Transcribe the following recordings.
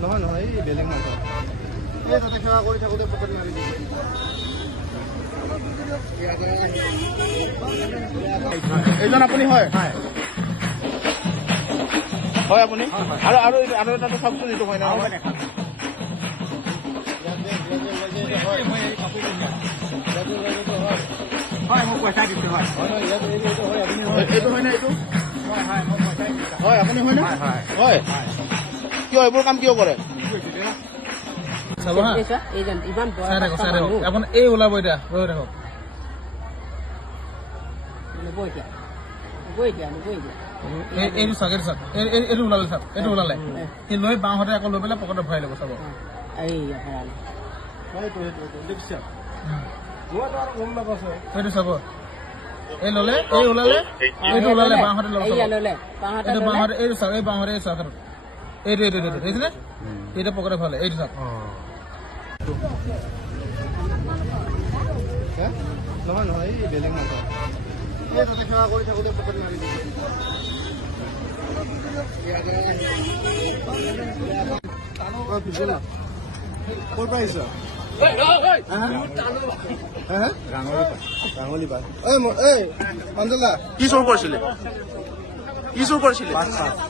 নহয় নহয় এই বেলেগ মানুহ এই তাতে সেৱা কৰি থাকোঁতে পকেট মাৰি দিছে এইজন আপুনি হয় হয় আপুনি আৰু এটা চাওকচোন এইটো হয় না হয় মোক পইচা দিছে হয় এইটো হয় না এইটো হয় আপুনি হয় না হয় কিয় এইবোৰ কাম কিয় কৰে এখন এই ওলাব এতিয়া ৰৈ থাকক এইটো চাওক এইটো চাওক এইটো ওলালে চাওক এইটো ওলালে সি লৈ বাওঁহাতে আকৌ লৈ পেলাই পকেটত ভৰাই ল'ব চাব সেইটো চাব এই ললে এই ওলালে এইটো ওলালে বাওঁহাতে ল'ব এইটো বাওঁহাতে এইটো চাওক এই বাওঁহাতে এই চাওক এইটো এইটো এইটো দেখিছেনে এইটো পকেটে ভালে এইটো চাওক নহয় নহয় এই বেলেগ মানুহ এই তাতে সেৱা কৰি থাকোঁতে পকেট মাৰি দিছে ক'ৰ পৰা আহিছ কি চুৰ কৰিছিলে কি চুৰ কৰিছিলে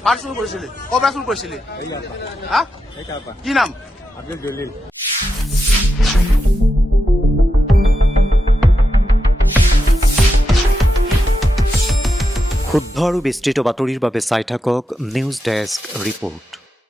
পাট চুৰ কৰিছিলে ক'ৰ পৰা চুৰ কৰিছিলে কি নাম আব্দুল জলিল শুদ্ধ আৰু বিস্তৃত বাতৰিৰ বাবে চাই থাকক নিউজ ডেস্ক ৰিপোৰ্ট।